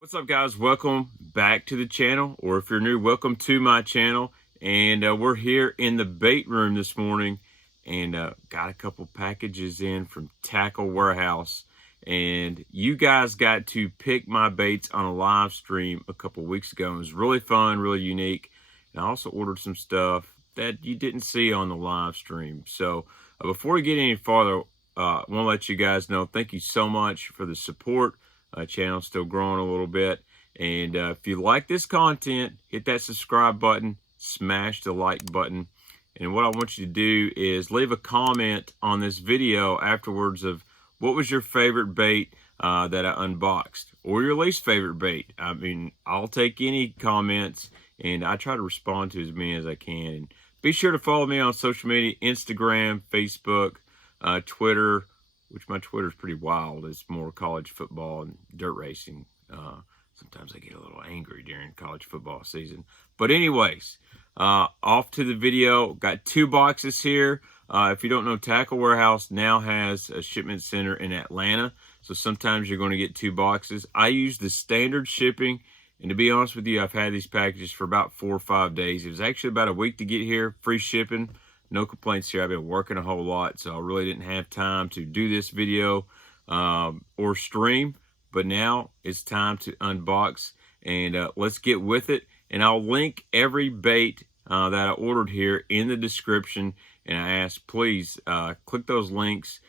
What's up, guys? Welcome back to the channel, or if you're new, welcome to my channel. And we're here in the bait room this morning, and got a couple packages in from Tackle Warehouse. And you guys got to pick my baits on a live stream a couple weeks ago. It was really fun, really unique. And I also ordered some stuff that you didn't see on the live stream. So before we get any farther, I want to let you guys know, thank you so much for the support. Channel's still growing a little bit, and if you like this content, hit that subscribe button, smash the like button, and what I want you to do is leave a comment on this video afterwards of what was your favorite bait that I unboxed, or your least favorite bait. I mean, I'll take any comments, and I try to respond to as many as I can. And be sure to follow me on social media: Instagram, Facebook, Twitter, which my Twitter is pretty wild. It's more college football and dirt racing. Sometimes I get a little angry during college football season. But anyways, off to the video. Got two boxes here. If you don't know, Tackle Warehouse now has a shipment center in Atlanta. So sometimes you're going to get two boxes. I use the standard shipping. And to be honest with you, I've had these packages for about 4 or 5 days. It was actually about a week to get here. Free shipping. No complaints here. I've been working a whole lot, so I really didn't have time to do this video or stream. But now it's time to unbox, and let's get with it. And I'll link every bait that I ordered here in the description. And I ask, please click those links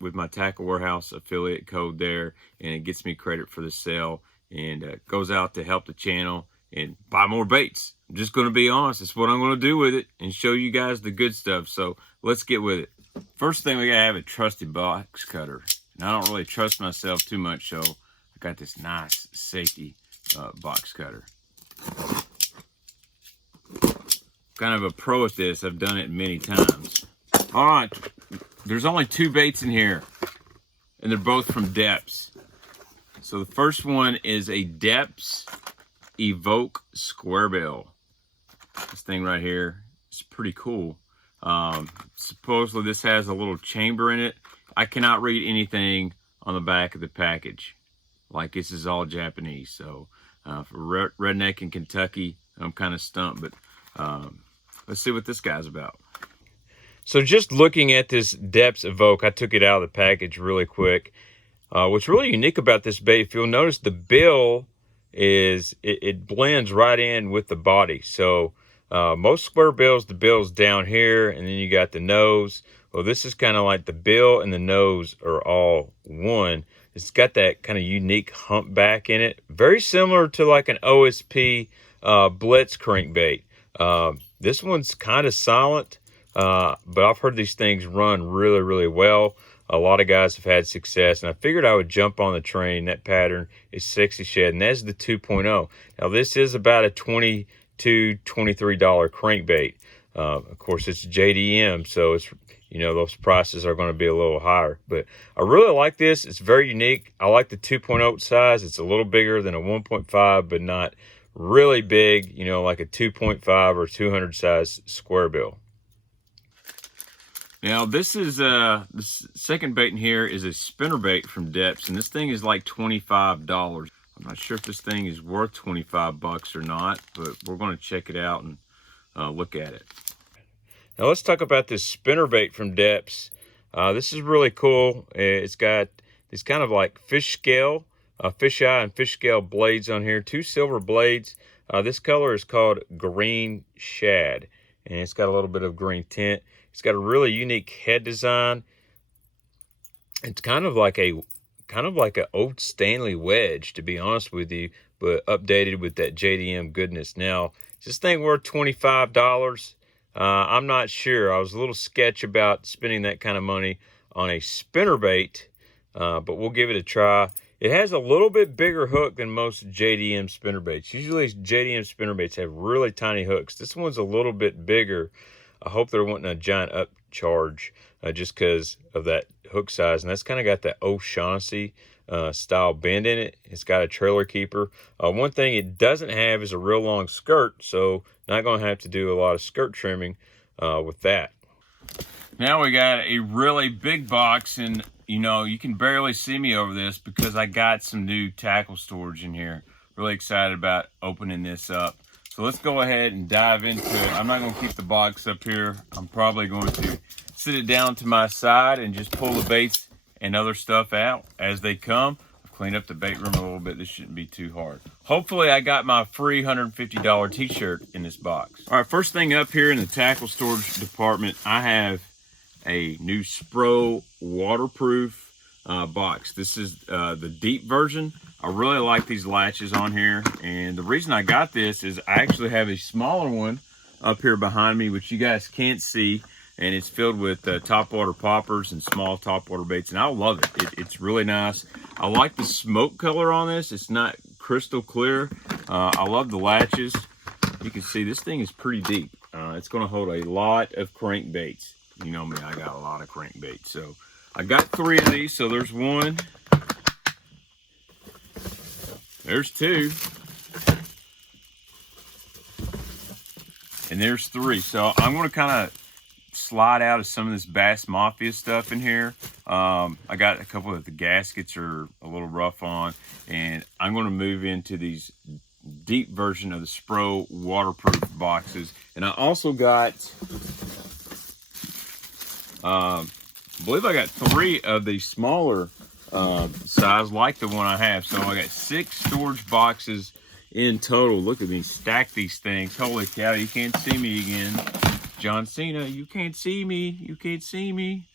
with my Tackle Warehouse affiliate code there, and it gets me credit for the sale, and goes out to help the channel and buy more baits. I'm just going to be honest. It's what I'm going to do with it and show you guys the good stuff. So let's get with it. First thing, we got to have a trusty box cutter. And I don't really trust myself too much, so I got this nice safety box cutter. Kind of a pro at this. I've done it many times. All right. There's only 2 baits in here, and they're both from Depths. So the first one is a Depths Evoke square bill. This thing right here is pretty cool. Supposedly this has a little chamber in it. I cannot read anything on the back of the package. Like, this is all Japanese. So for redneck in Kentucky, I'm kind of stumped. But let's see what this guy's about. So just looking at this Depths Evoke, I took it out of the package really quick. What's really unique about this bait, if you'll notice, the bill is it blends right in with the body. So most square bills, the bill's down here, and then you got the nose. Well, this is kind of like the bill and the nose are all one. It's got that kind of unique humpback in it, very similar to like an OSP Blitz crankbait. This one's kind of silent, but I've heard these things run really, really well. A lot of guys have had success, and I figured I would jump on the train. That pattern is Sexy Shad, and that's the 2.0. Now, this is about a $22, $23 crankbait. Of course, it's JDM, so it's, you know, those prices are going to be a little higher. But I really like this. It's very unique. I like the 2.0 size. It's a little bigger than a 1.5, but not really big, you know, like a 2.5 or 200 size square bill. Now, this is the second bait in here is a spinnerbait from Depths, and this thing is like $25. I'm not sure if this thing is worth 25 bucks or not, but we're going to check it out and look at it. Now, let's talk about this spinnerbait from Depths. This is really cool. It's got these kind of like fish scale, fish eye and fish scale blades on here, 2 silver blades. This color is called Green Shad, and it's got a little bit of green tint. It's got a really unique head design. It's kind of like an old Stanley wedge, to be honest with you, but updated with that JDM goodness. Now, is this thing worth $25? I'm not sure. I was a little sketch about spending that kind of money on a spinnerbait, but we'll give it a try. It has a little bit bigger hook than most JDM spinnerbaits. Usually JDM spinnerbaits have really tiny hooks. This one's a little bit bigger. I hope there wasn't a giant upcharge just because of that hook size. And that's kind of got that O'Shaughnessy style bend in it. It's got a trailer keeper. One thing it doesn't have is a real long skirt, so not going to have to do a lot of skirt trimming with that. Now we got a really big box, and you know, you can barely see me over this because I got some new tackle storage in here. Really excited about opening this up. So let's go ahead and dive into it. I'm not going to keep the box up here. I'm probably going to sit it down to my side and just pull the baits and other stuff out as they come. I've cleaned up the bait room a little bit. This shouldn't be too hard. Hopefully I got my free $150 t-shirt in this box. All right, first thing up here in the tackle storage department, I have a new Spro waterproof box. This is the deep version. I really like these latches on here, and the reason I got this is I actually have a smaller one up here behind me, which you guys can't see, and it's filled with topwater poppers and small topwater baits, and I love it. It's really nice. I like the smoke color on this. It's not crystal clear. I love the latches. You can see this thing is pretty deep. It's going to hold a lot of crankbaits. You know me, I got a lot of crankbaits. So I got 3 of these. So there's 1. There's 2. And there's 3. So I'm going to kind of slide out of some of this Bass Mafia stuff in here. I got a couple of the gaskets are a little rough on. And I'm going to move into these deep version of the Spro waterproof boxes. And I also got... I believe I got 3 of the smaller size like the one I have. So I got 6 storage boxes in total. Look at me stack these things. Holy cow, you can't see me again. John Cena, you can't see me. You can't see me.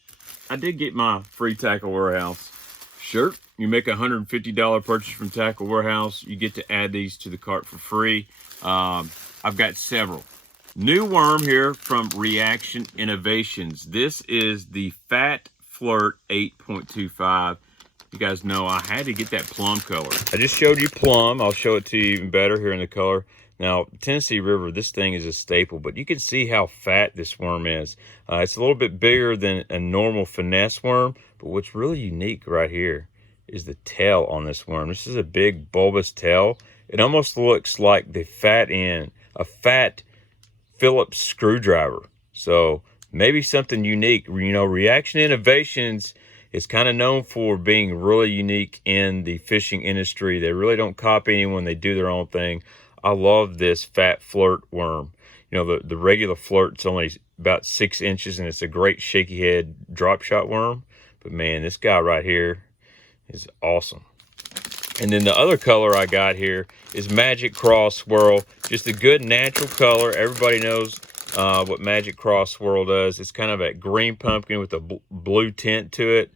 I did get my free Tackle Warehouse shirt. You make a $150 purchase from Tackle Warehouse, you get to add these to the cart for free. I've got several. New worm here from Reaction Innovations. This is the Fat Flirt 8.25. You guys know I had to get that plum color. I just showed you plum. I'll show it to you even better here in the color. Now, Tennessee River, this thing is a staple, but you can see how fat this worm is. It's a little bit bigger than a normal finesse worm, but what's really unique right here is the tail on this worm. This is a big bulbous tail. It almost looks like the fat end, a fat Phillips screwdriver. So maybe something unique. You know, Reaction Innovations is kind of known for being really unique in the fishing industry. They really don't copy anyone. They do their own thing. I love this Fat Flirt worm. You know, the regular flirt's only about 6 inches, and it's a great shaky head drop shot worm. But man, this guy right here is awesome. And then the other color I got here is Magic Craw Swirl. Just a good natural color. Everybody knows what Magic Craw Swirl does. It's kind of a green pumpkin with a blue tint to it.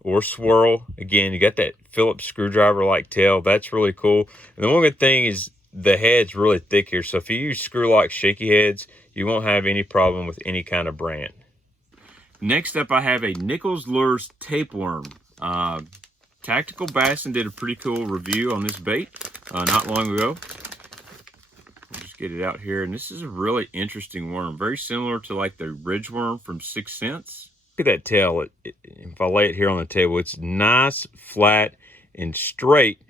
Or Swirl. Again, you got that Phillips screwdriver-like tail. That's really cool. And the one good thing is the head's really thick here. So if you use screw-lock shaky heads, you won't have any problem with any kind of brand. Next up, I have a Nichols Lures tapeworm. Tactical Bassin did a pretty cool review on this bait not long ago. I'll just get it out here. And this is a really interesting worm. Very similar to like the ridge worm from 6 Cents. Look at that tail. If I lay it here on the table, it's nice, flat, and straight.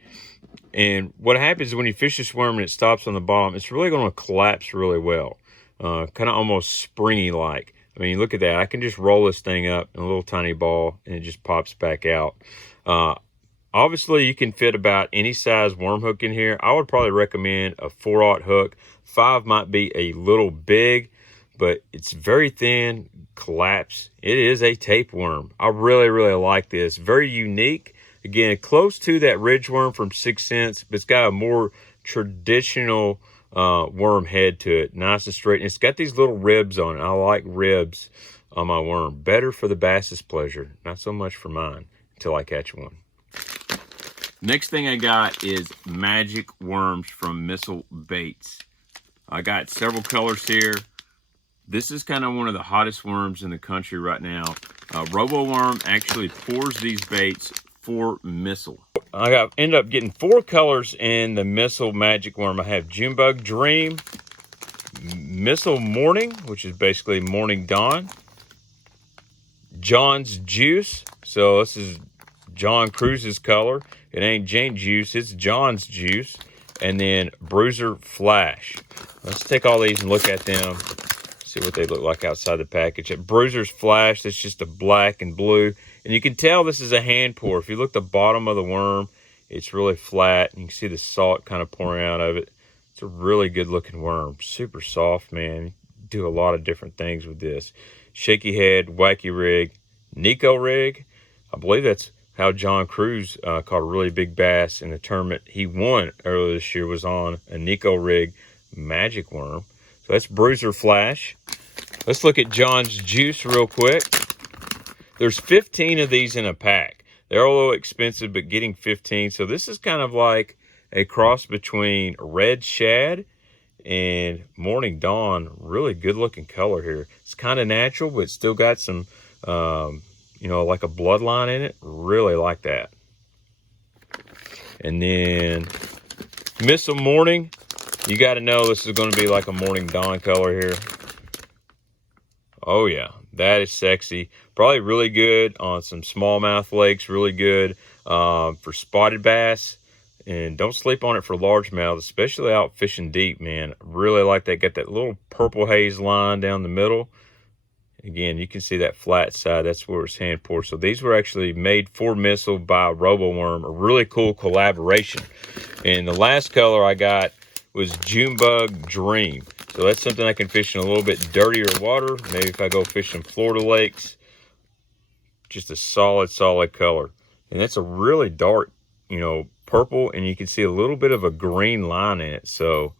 And what happens when you fish this worm and it stops on the bottom, it's really going to collapse really well. Kind of almost springy-like. I mean, look at that. I can just roll this thing up in a little tiny ball, and it just pops back out. Obviously, you can fit about any size worm hook in here. I would probably recommend a 4/0 hook. 5 might be a little big, but it's very thin, collapse. It is a tapeworm. I really, really like this. Very unique. Again, close to that ridge worm from 6 Cents, but it's got a more traditional worm head to it. Nice and straight. And it's got these little ribs on it. I like ribs on my worm. Better for the bass's pleasure. Not so much for mine until I catch one. Next thing I got is Magic Worms from Missile Baits. I got several colors here. This is kind of one of the hottest worms in the country right now. Robo Worm actually pours these baits for Missile. I ended up getting 4 colors in the Missile Magic Worm. I have Junebug Dream, Missile Morning, which is basically Morning Dawn, John's Juice. So this is John Cruz's color. It ain't Jane Juice, it's John's Juice. And then Bruiser Flash. Let's take all these and look at them See what they look like outside the package. That Bruiser's flash, that's just a black and blue. And you can tell this is a hand pour. If you look at the bottom of the worm, it's really flat. You can see the salt kind of pouring out of it. It's a really good looking worm. Super soft, man. You do a lot of different things with this. Shaky head, wacky rig, Nico rig. I believe that's how John Cruz caught a really big bass in the tournament he won earlier this year, was on a Nico rig magic worm. So that's Bruiser flash. Let's look at John's juice real quick. There's 15 of these in a pack. They're a little expensive, but getting 15. So this is kind of like a cross between Red Shad and Morning Dawn. Really good looking color here. It's kind of natural, but still got some, you know, like a bloodline in it. Really like that. And then Missile Morning. You got to know this is going to be like a Morning Dawn color here. Oh yeah, that is sexy. Probably really good on some smallmouth lakes. Really good for spotted bass. And don't sleep on it for largemouth, especially out fishing deep, man. Really like that. Got that little purple haze line down the middle. Again, you can see that flat side. That's where it's hand poured. So these were actually made for Missile by RoboWorm. A really cool collaboration. And the last color I got was Junebug Dream. So that's something I can fish in a little bit dirtier water. Maybe if I go fishing Florida lakes. Just a solid color. And that's a really dark, you know, purple, and you can see a little bit of a green line in it. So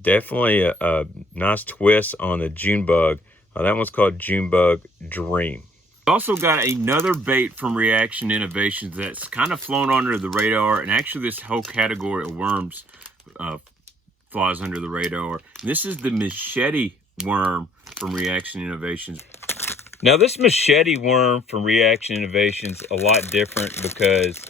definitely a nice twist on the Junebug. That one's called Junebug Dream. Also got another bait from Reaction Innovations that's kind of flown under the radar, and actually this whole category of worms flies under the radar. And this is the machete worm from Reaction Innovations. Now this machete worm from Reaction Innovations a lot different because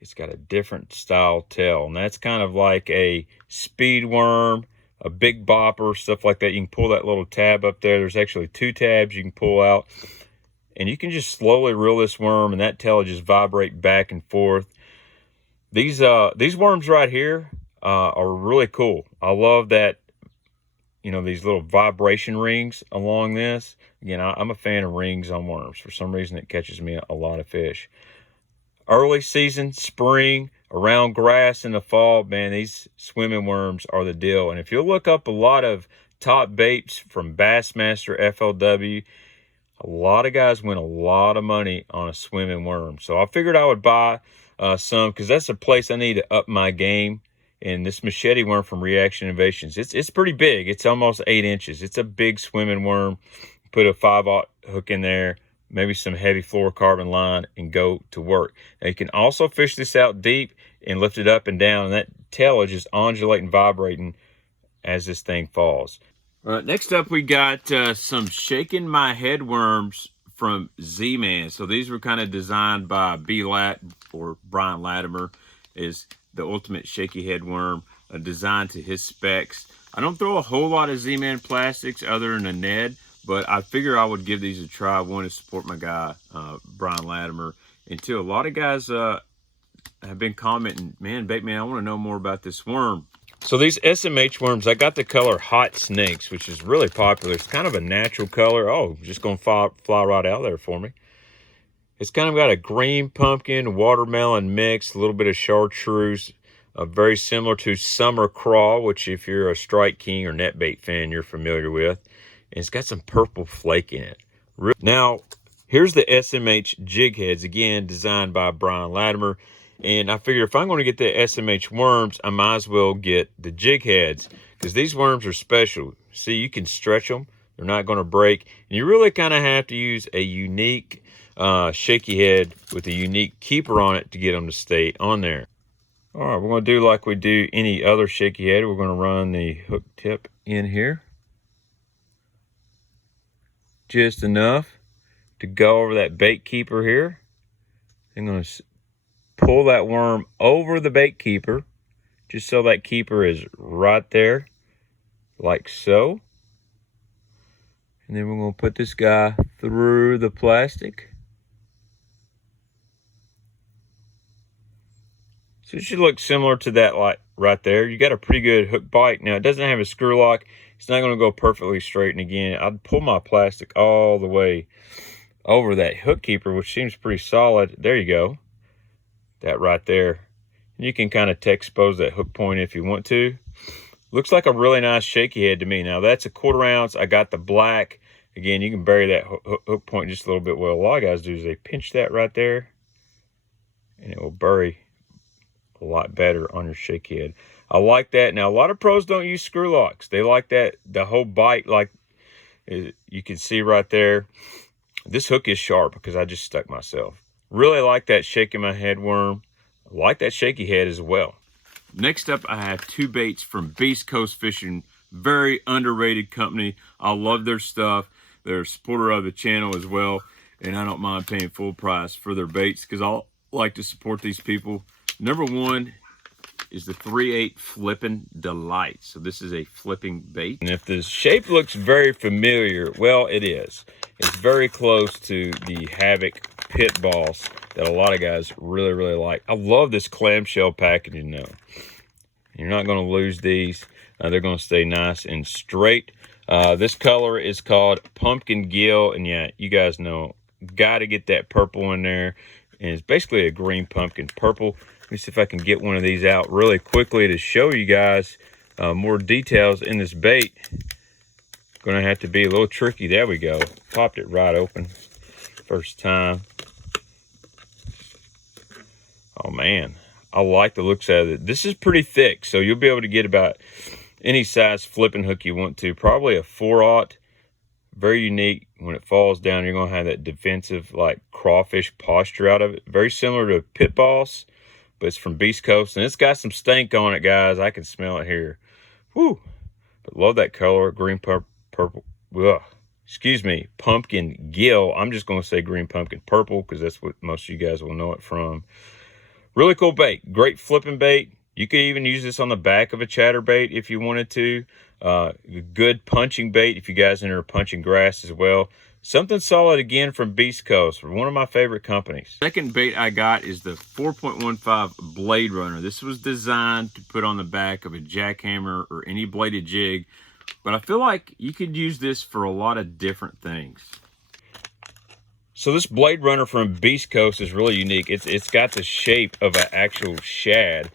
it's got a different style tail, and that's kind of like a speed worm, a big bopper, stuff like that. You can pull that little tab up there. There's actually 2 tabs you can pull out, and you can just slowly reel this worm, and that tail will just vibrate back and forth. These worms right here are really cool. I love that, you know, these little vibration rings along this. Again, I'm a fan of rings on worms. For some reason, it catches me a lot of fish. Early season, spring, around grass in the fall, man, these swimming worms are the deal. And if you look up a lot of top baits from Bassmaster, FLW, a lot of guys win a lot of money on a swimming worm. So I figured I would buy some, because that's a place I need to up my game. And this machete worm from Reaction Innovations, it's pretty big. It's almost 8 inches. It's a big swimming worm. Put a 5/0 hook in there, maybe some heavy fluorocarbon line, and go to work. Now you can also fish this out deep and lift it up and down, and that tail is just undulating, vibrating as this thing falls. All right, next up we got some Shaking My Head worms from Z-Man. So these were kind of designed by B-Lat, or Brian Latimer, is the ultimate shaky head worm, designed to his specs. I don't throw a whole lot of Z-Man plastics other than a Ned, but I figure I would give these a try. One, to support my guy, Brian Latimer. And two, a lot of guys have been commenting, man, Baitman, I want to know more about this worm. So these SMH worms, I got the color Hot Snakes, which is really popular. It's kind of a natural color. Oh, just going to fly right out there for me. It's kind of got a green pumpkin, watermelon mix, a little bit of chartreuse, very similar to Summer Craw, which if you're a Strike King or Netbait fan, you're familiar with. And it's got some purple flake in it. Now, here's the SMH Jig Heads, again, designed by Brian Latimer. And I figured if I'm going to get the SMH worms, I might as well get the Jig Heads, because these worms are special. See, you can stretch them. They're not going to break. And you really kind of have to use a unique shaky head with a unique keeper on it to get them to stay on there. All right, we're going to do like we do any other shaky head. We're going to run the hook tip in here. Just enough to go over that bait keeper here. I'm going to pull that worm over the bait keeper, just so that keeper is right there, like so. And then we're going to put this guy through the plastic. So it should look similar to that, like right there. You got a pretty good hook bite. Now, it doesn't have a screw lock. It's not going to go perfectly straight. And again, I'd pull my plastic all the way over that hook keeper, which seems pretty solid. There you go. That right there. You can kind of expose that hook point if you want to. Looks like a really nice shaky head to me. Now, that's a 1/4 ounce. I got the black. Again, you can bury that hook point just a little bit. What a lot of guys do is they pinch that right there, and it will bury a lot better on your shaky head. I like that. Now, a lot of pros don't use screw locks. They like that, the whole bite, like you can see right there. This hook is sharp because I just stuck myself. Really like that shaking my head worm. I like that shaky head as well. Next up, I have two baits from Beast Coast Fishing. Very underrated company. I love their stuff. They're a supporter of the channel as well, and I don't mind paying full price for their baits because I like to support these people. Number one is the 3/8 Flipping Delight. So this is a flipping bait. And if the shape looks very familiar, well, it is. It's very close to the Havoc Pit Balls that a lot of guys really, really like. I love this clamshell packaging though. You're not going to lose these. They're going to stay nice and straight. This color is called Pumpkin Gill, and yeah, you guys know, got to get that purple in there. And it's basically a green pumpkin purple. Let me see if I can get one of these out really quickly to show you guys more details in this bait. Gonna have to be a little tricky. There we go. Popped it right open. First time. Oh man, I like the looks of it. This is pretty thick, so you'll be able to get about any size flipping hook you want to. Probably a 4/0. Very unique. When it falls down, you're gonna have that defensive, like crawfish posture out of it. Very similar to pit balls, but it's from Beast Coast, and it's got some stank on it, guys. I can smell it here. Woo! But love that color, green purple. Ugh. Excuse me, pumpkin gill. I'm just gonna say green pumpkin purple because that's what most of you guys will know it from. Really cool bait. Great flipping bait. You could even use this on the back of a chatterbait if you wanted to. Good punching bait if you guys are into punching grass as well. Something solid again from Beast Coast, one of my favorite companies. Second bait I got is the 4.15 Blade Runner. This was designed to put on the back of a jackhammer or any bladed jig, but I feel like you could use this for a lot of different things. So this Blade Runner from Beast Coast is really unique. It's got the shape of an actual shad.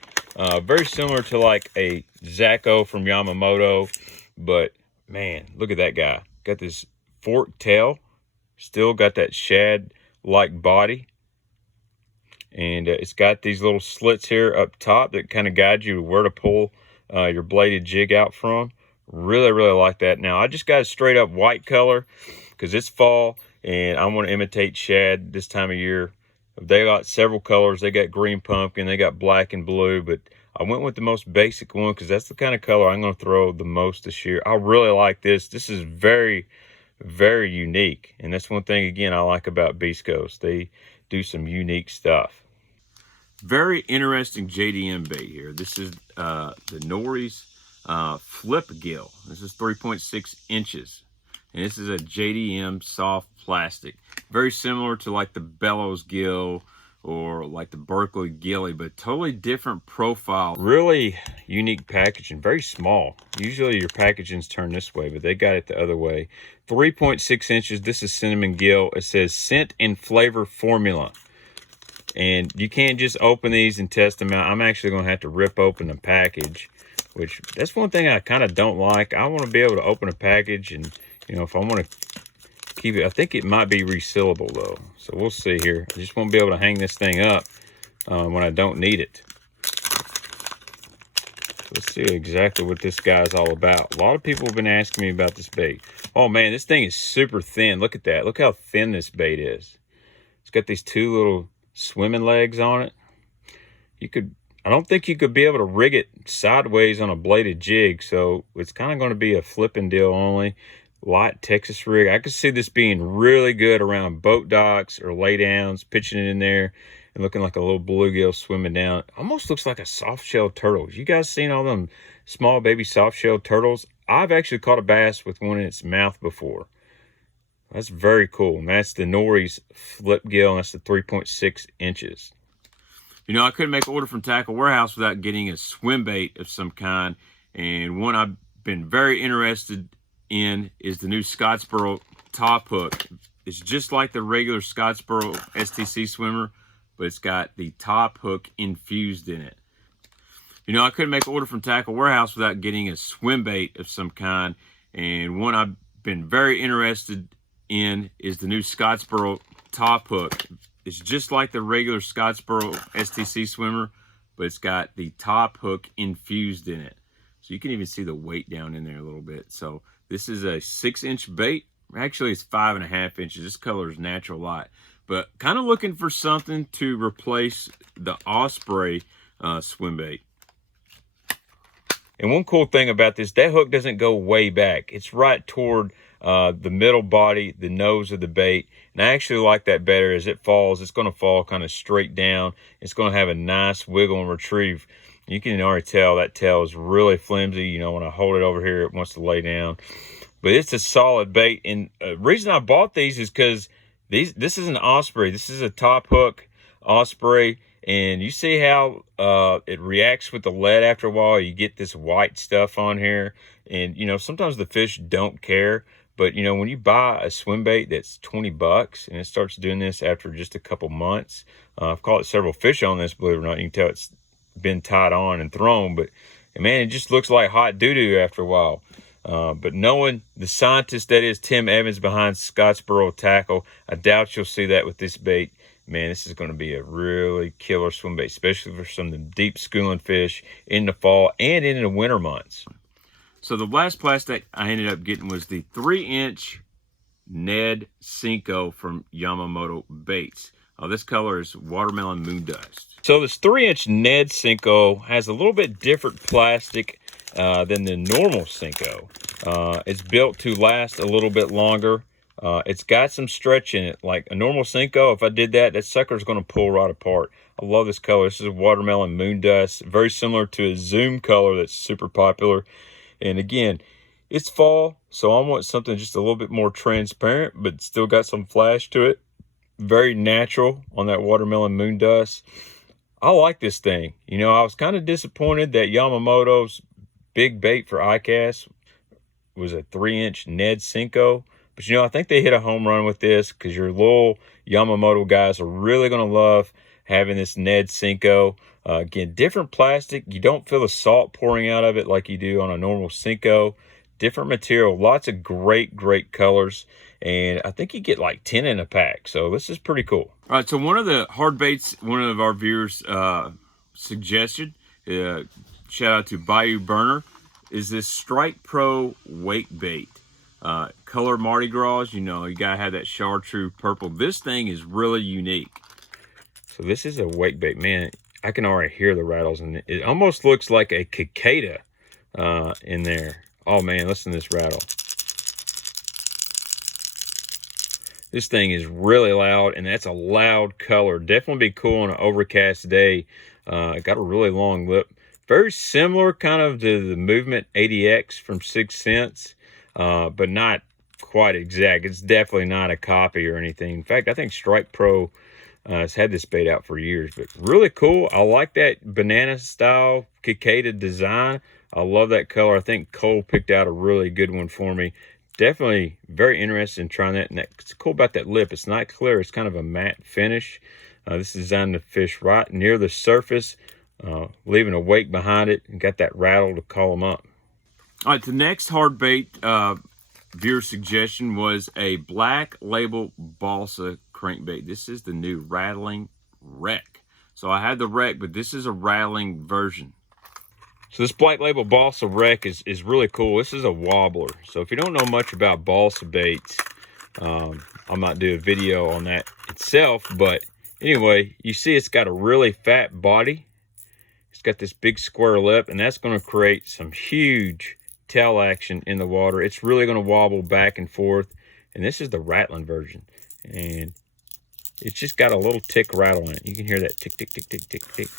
Very similar to like a Zacco from Yamamoto, but man, look at that guy. Got this forked tail, still got that shad-like body, and it's got these little slits here up top that kind of guide you where to pull your bladed jig out from. Really, really like that. Now, I just got a straight up white color because it's fall, and I want to imitate shad this time of year. They got several colors. They got green pumpkin, they got black and blue, but I went with the most basic one because that's the kind of color I'm going to throw the most this year. I really like this. This is very, very unique, and that's one thing again I like about Beast Coast. They do some unique stuff. Very interesting JDM bait here. This is the Nori's Flip Gill. This is 3.6 inches, and this is a JDM soft plastic, very similar to like the Bellows Gill or like the Berkeley Gilly, but totally different profile. Really unique packaging, very small. Usually your packaging's turned this way, but they got it the other way. 3.6 inches. This is cinnamon gill. It says scent and flavor formula, and you can't just open these and test them out. I'm actually going to have to rip open the package, which that's one thing I kind of don't like. I want to be able to open a package, and you know, if I want to keep it, I think it might be resealable though, so we'll see here. I just won't be able to hang this thing up when I don't need it. Let's see exactly what this guy's all about. A lot of people have been asking me about this bait. Oh man, this thing is super thin. Look at that. Look how thin this bait is. It's got these two little swimming legs on it. I don't think you could be able to rig it sideways on a bladed jig, so it's kind of going to be a flipping deal only. Light Texas rig. I could see this being really good around boat docks or laydowns, pitching it in there and looking like a little bluegill swimming down. Almost looks like a soft-shell turtle. You guys seen all them small baby soft-shell turtles? I've actually caught a bass with one in its mouth before. That's very cool. And that's the Nori's Flip Gill, and that's the 3.6 inches. You know, I couldn't make an order from Tackle Warehouse without getting a swim bait of some kind. And one I've been very interested in is the new Scottsboro Top Hook. It's just like the regular Scottsboro STC swimmer, but it's got the top hook infused in it. You know, I couldn't make an order from Tackle Warehouse without getting a swim bait of some kind. And one I've been very interested in is the new Scottsboro Top Hook. It's just like the regular Scottsboro STC swimmer, but it's got the top hook infused in it. So you can even see the weight down in there a little bit. So this is a 6-inch bait. Actually, it's 5.5 inches. This color is natural light. But kind of looking for something to replace the Osprey swim bait. And one cool thing about this, that hook doesn't go way back. It's right toward the middle body, the nose of the bait. And I actually like that better. As it falls, it's going to fall kind of straight down. It's going to have a nice wiggle and retrieve. You can already tell that tail is really flimsy. You know, when I hold it over here, it wants to lay down. But it's a solid bait. And the reason I bought these is because this is an Osprey. This is a top hook Osprey. And you see how it reacts with the lead after a while. You get this white stuff on here. And, you know, sometimes the fish don't care. But, you know, when you buy a swim bait that's 20 bucks and it starts doing this after just a couple months, I've caught several fish on this, believe it or not. You can tell it's been tied on and thrown. But, man, it just looks like hot doo-doo after a while. But knowing the scientist that is Tim Evans behind Scottsboro Tackle, I doubt you'll see that with this bait. Man, this is going to be a really killer swim bait, especially for some of the deep schooling fish in the fall and in the winter months. So the last plastic I ended up getting was the 3-inch Ned Senko from Yamamoto Baits. This color is Watermelon Moondust. So this 3-inch Ned Senko has a little bit different plastic than the normal Senko. It's built to last a little bit longer. It's got some stretch in it. Like a normal Senko, if I did that, that sucker's going to pull right apart. I love this color. This is a Watermelon Moondust, very similar to a Zoom color that's super popular. And again, it's fall, so I want something just a little bit more transparent, but still got some flash to it. Very natural on that Watermelon Moondust. I like this thing. You know, I was kind of disappointed that Yamamoto's big bait for ICAST was a 3-inch Ned Senko. But, you know, I think they hit a home run with this because your little Yamamoto guys are really going to love having this Ned Senko. Again, different plastic. You don't feel the salt pouring out of it like you do on a normal Senko. Different material. Lots of great, great colors. And I think you get like 10 in a pack. So this is pretty cool. All right, so one of the hard baits one of our viewers suggested, shout out to Bayou Burner, is this Strike Pro wake bait. Color Mardi Gras, you know, you gotta have that chartreuse purple. This thing is really unique. So this is a wake bait. Man, I can already hear the rattles, and it almost looks like a cicada in there. Oh man, listen to this rattle. This thing is really loud, and that's a loud color. Definitely be cool on an overcast day. It got a really long lip. Very similar kind of to the Movement 80X from 6th Sense, but not quite exact. It's definitely not a copy or anything. In fact, I think Strike Pro has had this bait out for years, but really cool. I like that banana style cicada design. I love that color. I think Cole picked out a really good one for me. Definitely very interested in trying that. And what's cool about that lip, it's not clear. It's kind of a matte finish. This is designed to fish right near the surface, leaving a wake behind it, and got that rattle to call them up. All right, the next hard bait viewer suggestion was a Black Label Balsa crankbait. This is the new rattling wreck. So I had the wreck, but this is a rattling version. So this Black Label Balsa wreck is really cool. This is a wobbler. So if you don't know much about balsa baits, I might do a video on that itself. But anyway, you see it's got a really fat body. It's got this big square lip, and that's going to create some huge tail action in the water. It's really going to wobble back and forth. And this is the rattling version. And it's just got a little tick rattle in it. You can hear that tick, tick, tick, tick, tick, tick.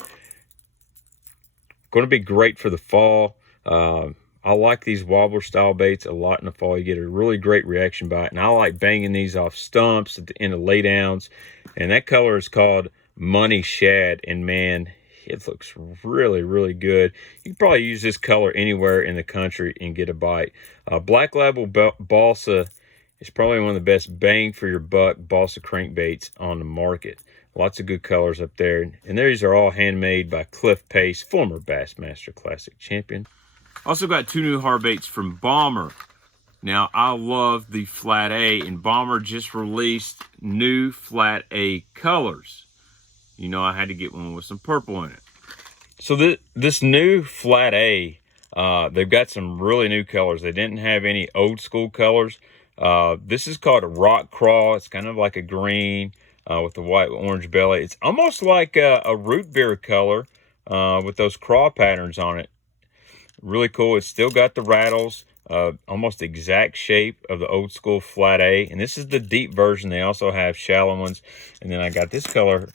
Going to be great for the fall. I like these wobbler style baits a lot in the fall. You get a really great reaction by it. And I like banging these off stumps at the end of laydowns. And that color is called money shad, and man, it looks really, really good. You can probably use this color anywhere in the country and get a bite. Black Label Balsa is probably one of the best bang for your buck balsa crankbaits on the market. Lots of good colors up there. And these are all handmade by Cliff Pace, former Bassmaster Classic champion. Also got 2 new hard baits from Bomber. Now, I love the Flat A, and Bomber just released new Flat A colors. You know, I had to get one with some purple in it. So this new Flat A, they've got some really new colors. They didn't have any old school colors. This is called a Rock Craw. It's kind of like a green with the white orange belly. It's almost like a root beer color with those craw patterns on it. Really cool. It's still got the rattles. Almost exact shape of the old school Flat A. And this is the deep version. They also have shallow ones. And then I got this color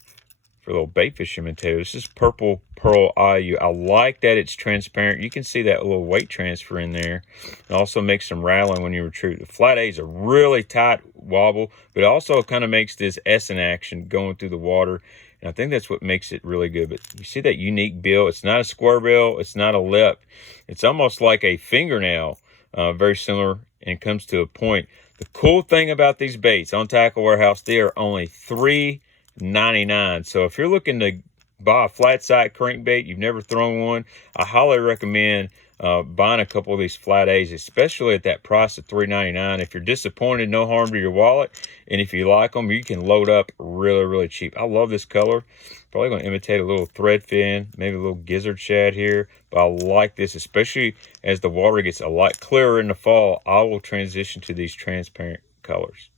for a little bait fish imitator. This is Purple Pearl IU. I like that it's transparent. You can see that little weight transfer in there. It also makes some rattling when you retrieve. The Flat A is a really tight wobble, but it also kind of makes this S-ing action going through the water. And I think that's what makes it really good. But you see that unique bill? It's not a square bill. It's not a lip. It's almost like a fingernail. Very similar, and comes to a point. The cool thing about these baits on Tackle Warehouse, they are only $3.99. So if you're looking to buy a flat side crankbait, you've never thrown one, I highly recommend buying a couple of these Flat A's, especially at that price of $3.99. If you're disappointed, no harm to your wallet. And if you like them, you can load up really, really cheap. I love this color. Probably going to imitate a little threadfin, maybe a little gizzard shad here. But I like this, especially as the water gets a lot clearer in the fall. I will transition to these transparent colors.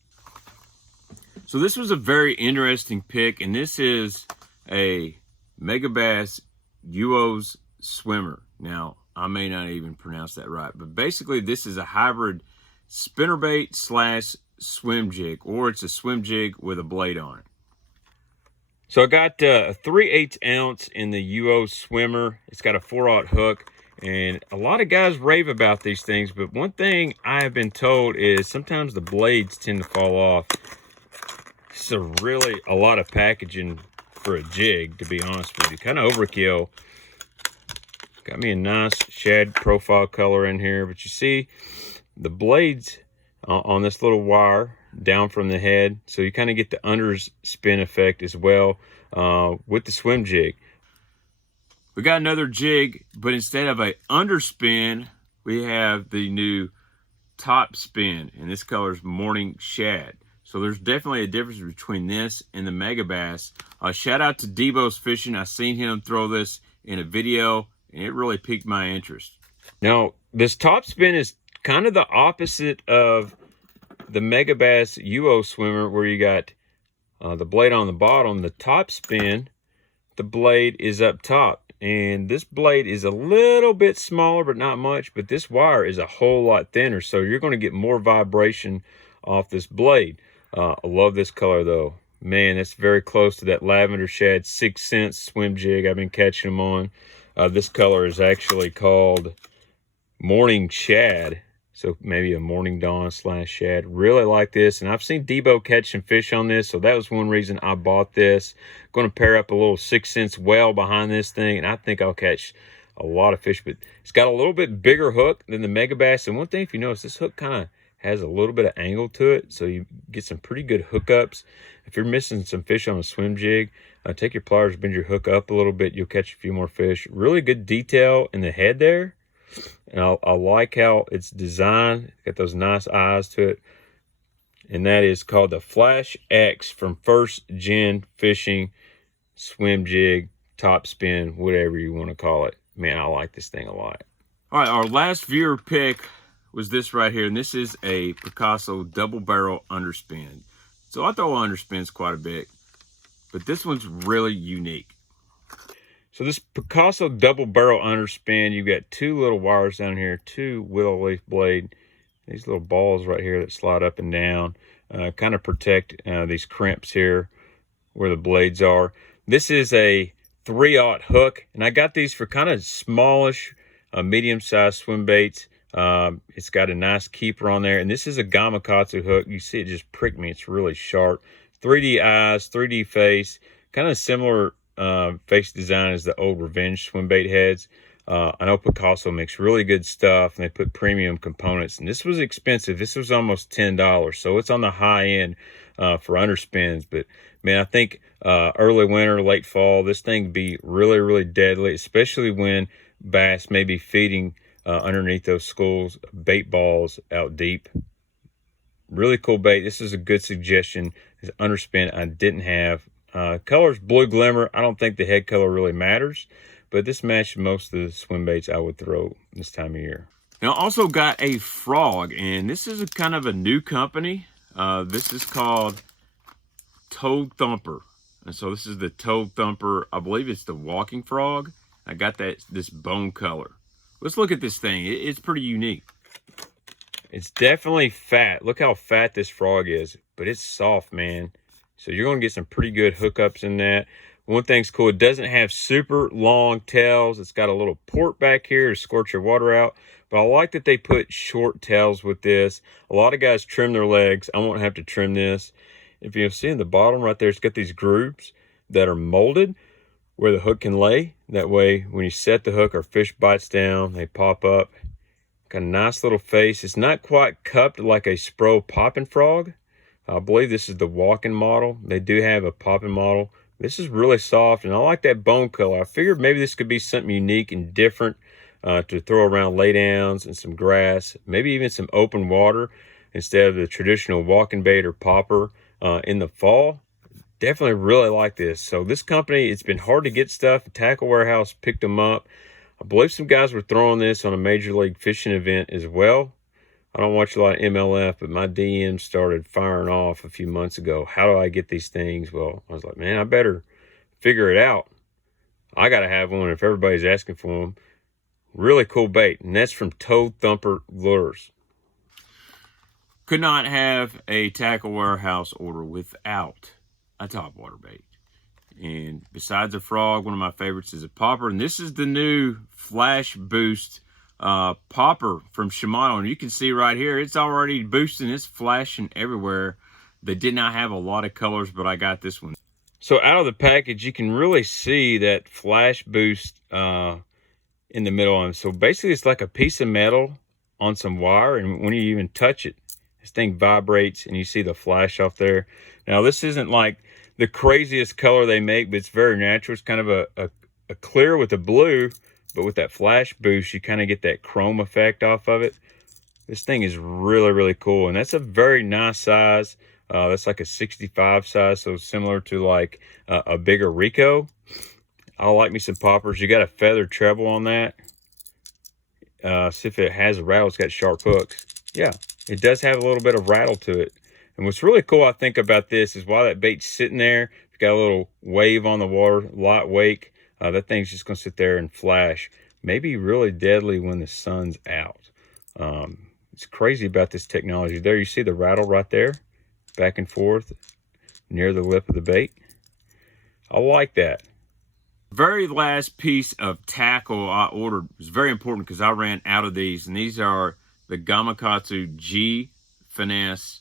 So this was a very interesting pick, and this is a Megabass Uo's Swimmer. Now, I may not even pronounce that right, but basically this is a hybrid spinnerbait slash swim jig, or it's a swim jig with a blade on it. So I got a 3/8 ounce in the Uo Swimmer. It's got a 4/0 hook, and a lot of guys rave about these things, but one thing I have been told is sometimes the blades tend to fall off. This is really a lot of packaging for a jig, to be honest with you. Kind of overkill. Got me a nice shad profile color in here, but you see the blades on this little wire down from the head, so you kind of get the underspin effect as well with the swim jig. We got another jig, but instead of a underspin, we have the new top spin, and this color is Morning Shad. So there's definitely a difference between this and the Megabass. Shout out to Debo's Fishing. I seen him throw this in a video, and it really piqued my interest. Now, this top spin is kind of the opposite of the Megabass Uo Swimmer, where you got the blade on the bottom. The top spin, the blade is up top. And this blade is a little bit smaller, but not much. But this wire is a whole lot thinner, so you're going to get more vibration off this blade. I love this color, though. Man, that's very close to that Lavender Shad 6 cent swim jig I've been catching them on. This color is actually called Morning Shad. So maybe a Morning Dawn slash Shad. Really like this. And I've seen Debo catch some fish on this. So that was one reason I bought this. Going to pair up a little 6 cents well behind this thing. And I think I'll catch a lot of fish. But it's got a little bit bigger hook than the Megabass. And one thing, if you notice, this hook kind of has a little bit of angle to it. So you get some pretty good hookups. If you're missing some fish on a swim jig, take your pliers, bend your hook up a little bit. You'll catch a few more fish. Really good detail in the head there. And I like how it's designed. Got those nice eyes to it. And that is called the Flash X from First Gen Fishing Swim Jig, Top Spin, whatever you want to call it. Man, I like this thing a lot. All right, our last viewer pick was this right here. And this is a Picasso double barrel underspin. So I throw underspins quite a bit, but this one's really unique. So this Picasso double barrel underspin, you've got 2 little wires down here, 2 willow leaf blade, these little balls right here that slide up and down, kind of protect these crimps here where the blades are. This is a 3/0 hook, and I got these for kind of smallish, medium-sized swim baits. It's got a nice keeper on there, and this is a Gamakatsu hook. You see it just pricked me. It's really sharp. 3D eyes, 3D face. Kind of similar face design as the old Revenge swim bait heads. I know Picasso makes really good stuff, and they put premium components. And this was expensive. This was almost $10, so it's on the high end for underspins. But man, I think early winter, late fall, this thing would be really, really deadly, especially when bass may be feeding underneath those schools, bait balls out deep. Really cool bait. This is a good suggestion. It's underspin I didn't have. Color's blue glimmer. I don't think the head color really matters, but this matched most of the swim baits I would throw this time of year. Now, I also got a frog, and this is a kind of a new company. This is called Toad Thumper. And so this is the Toad Thumper. I believe it's the walking frog. I got this bone color. Let's look at this thing. It's pretty unique. It's definitely fat. Look how fat this frog is, but it's soft, man. So you're going to get some pretty good hookups in that. One thing's cool, it doesn't have super long tails. It's got a little port back here to squirt your water out. But I like that they put short tails with this. A lot of guys trim their legs. I won't have to trim this. If you'll see in the bottom right there, it's got these grooves that are molded where the hook can lay. That way, when you set the hook or fish bites down, they pop up. Got a nice little face. It's not quite cupped like a Spro popping frog. I believe this is the walking model. They do have a popping model. This is really soft, and I like that bone color. I figured maybe this could be something unique and different to throw around laydowns and some grass, maybe even some open water instead of the traditional walking bait or popper in the fall. Definitely really like this. So this company, it's been hard to get stuff. Tackle Warehouse picked them up. I believe some guys were throwing this on a major league fishing event as well. I don't watch a lot of MLF, but my DM started firing off a few months ago. How do I get these things? Well, I was like, man, I better figure it out. I got to have one if everybody's asking for them. Really cool bait, and that's from Toad Thumper Lures. Could not have a Tackle Warehouse order without a topwater bait. And besides a frog, one of my favorites is a popper. And this is the new Flash Boost popper from Shimano. And you can see right here, it's already boosting. It's flashing everywhere. They did not have a lot of colors, but I got this one. So out of the package, you can really see that Flash Boost in the middle. And so basically, it's like a piece of metal on some wire. And when you even touch it, this thing vibrates and you see the flash off there. Now, this isn't like the craziest color they make, but it's very natural. It's kind of a clear with a blue, but with that flash boost, you kind of get that chrome effect off of it. This thing is really, really cool. And that's a very nice size. That's like a 65 size, so similar to like a bigger Rico. I like me some poppers. You got a feather treble on that. See if it has a rattle. It's got sharp hooks. Yeah, it does have a little bit of rattle to it. And what's really cool, I think, about this is while that bait's sitting there, it's got a little wave on the water, light wake. That thing's just going to sit there and flash. Maybe really deadly when the sun's out. It's crazy about this technology. There you see the rattle right there, back and forth near the lip of the bait. I like that. Very last piece of tackle I ordered was very important because I ran out of these. And these are the Gamakatsu G Finesse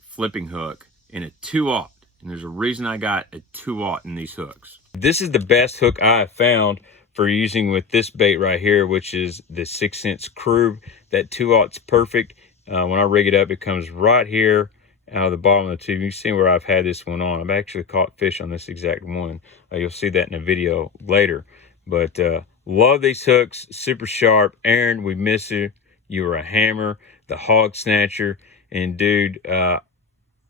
flipping hook in a 2/0, and there's a reason I got a 2/0 in these hooks. This is the best hook I have found for using with this bait right here, which is the 6-inch Crew. That 2/0's perfect. When I rig it up, it comes right here out of the bottom of the tube. You can see where I've had this one on. I've actually caught fish on this exact one. You'll see that in a video later. But love these hooks, super sharp. Aaron, we miss you. You were a hammer, the hog snatcher, and dude,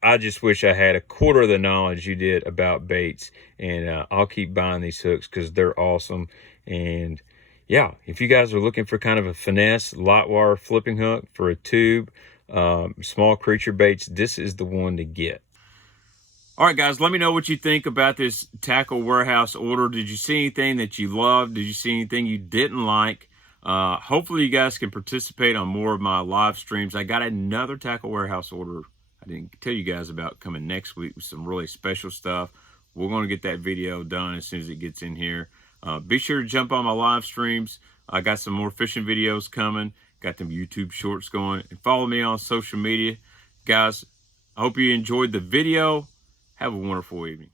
I just wish I had a quarter of the knowledge you did about baits, and I'll keep buying these hooks because they're awesome. And yeah, if you guys are looking for kind of a finesse light wire flipping hook for a tube, small creature baits, this is the one to get. All right, guys, let me know what you think about this Tackle Warehouse order. Did you see anything that you loved? Did you see anything you didn't like? Hopefully you guys can participate on more of my live streams. I got another Tackle Warehouse order I didn't tell you guys about coming next week with some really special stuff. We're going to get that video done as soon as it gets in here. Be sure to jump on my live streams. I got some more fishing videos coming. Got them YouTube shorts going. And follow me on social media. Guys, I hope you enjoyed the video. Have a wonderful evening.